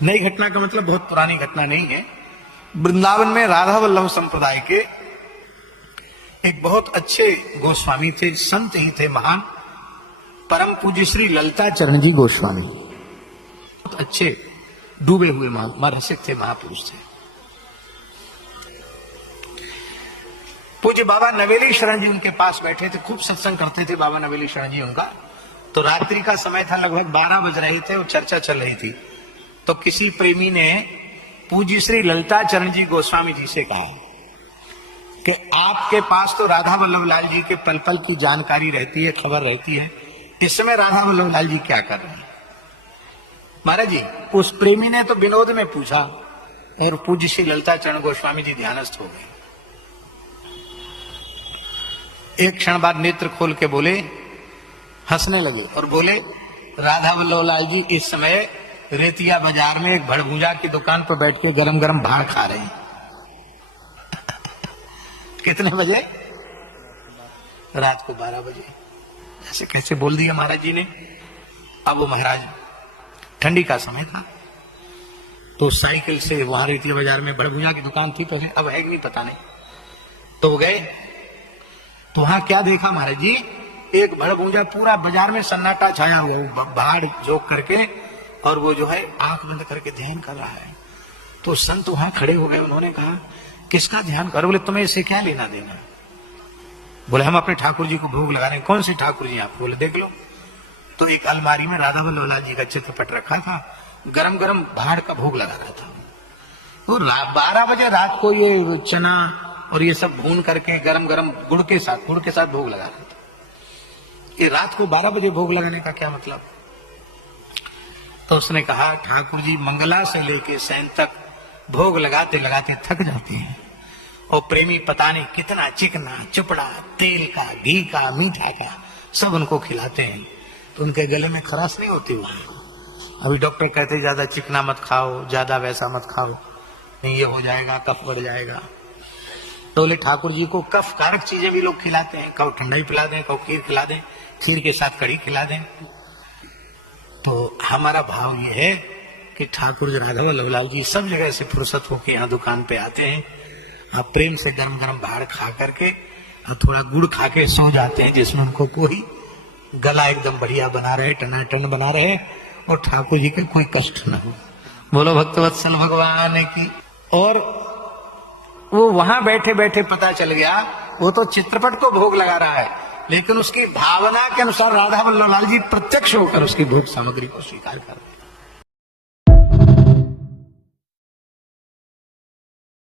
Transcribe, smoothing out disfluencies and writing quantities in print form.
नई घटना का मतलब बहुत पुरानी घटना नहीं है। वृंदावन में राधा वल्लभ संप्रदाय के एक बहुत अच्छे गोस्वामी थे, संत ही थे, महान परम पूज्य श्री ललिता चरण जी गोस्वामी। बहुत अच्छे डूबे हुए महर्षिक थे, महापुरुष थे। पूज्य बाबा नवेली शरण जी उनके पास बैठे थे, खूब सत्संग करते थे बाबा नवेली शरण जी उनका। तो रात्रि का समय था, लगभग 12 बज रहे थे और चर्चा चल रही थी। तो किसी प्रेमी ने पूज्य श्री ललिता चरण जी गोस्वामी जी से कहा कि आपके पास तो राधा वल्लभ लाल जी के पल पल की जानकारी रहती है, खबर रहती है, इस समय राधा वल्लभ लाल जी क्या कर रहे हैं? महाराज जी, उस प्रेमी ने तो विनोद में पूछा और पूज्य श्री ललिता चरण गोस्वामी जी ध्यानस्थ हो गए। एक क्षण बाद नेत्र खोल के बोले, हंसने लगे और बोले, राधा वल्लभ लाल जी इस समय रेतिया बाजार में एक भड़भूजा की दुकान पर बैठ के गरम गरम भाड़ खा रहे हैं। कितने बजे? रात को 12 बजे। ऐसे कैसे बोल दिया महाराज जी ने? अब वो महाराज, ठंडी का समय था, तो साइकिल से वहां रेतिया बाजार में भड़भूजा की दुकान थी पहले, अब है कि नहीं पता नहीं, तो गए। तो वहां क्या देखा महाराज जी? एक भड़भूजा, पूरा बाजार में सन्नाटा छाया हुआ, भाड़ झोंक करके, और वो जो है आंख बंद करके ध्यान कर रहा है। तो संत वहां खड़े हो गए, उन्होंने कहा, किसका ध्यान करो? बोले, तुम्हें इससे क्या लेना देना? बोले, हम अपने ठाकुर जी को भोग लगा रहे हैं। कौन से ठाकुर जी आप? बोले, देख लो। तो एक अलमारी में राधा वल्लभ लाल जी का चित्रपट रखा था, गरम गरम भाड़ का भोग लगा रहा था। तो 12 बजे रात को ये चना और ये सब भून करके गरम गरम गुड़ के साथ भोग लगा रहा था। ये रात को 12 बजे भोग लगाने का क्या मतलब? तो उसने कहा, ठाकुर जी मंगला से लेके सैन तक भोग लगाते लगाते थक जाते हैं, और प्रेमी पता नहीं कितना चिकना चुपड़ा तेल का, घी का, मीठा का सब उनको खिलाते हैं, तो उनके गले में खराश नहीं होती वहां। अभी डॉक्टर कहते ज्यादा चिकना मत खाओ, ज्यादा वैसा मत खाओ, नहीं ये हो जाएगा, कफ बढ़ जाएगा। तो बोले, ठाकुर जी को कफ कारक चीजें भी लोग खिलाते हैं, कहो ठंडाई पिला दें, कहो खीर खिला दें, खीर के साथ कड़ी खिला दें। तो हमारा भाव ये है कि ठाकुर जी राधा वल्लभ लाल जी सब जगह से फुर्सत होकर यहाँ दुकान पे आते हैं, आप प्रेम से गरम गरम भाड़ खा करके और थोड़ा गुड़ खा के सो जाते हैं, जिसमें उनको कोई गला एकदम बढ़िया बना रहे, टनाटन बना रहे, और ठाकुर जी के कोई कष्ट न हो। बोलो भक्तवत्सल भगवान की। और वो वहां बैठे बैठे पता चल गया, वो तो चित्रपट को भोग लगा रहा है, लेकिन उसकी भावना के अनुसार राधा वल्लभ लाल जी प्रत्यक्ष होकर उसकी भोग सामग्री को स्वीकार कर रहे हैं।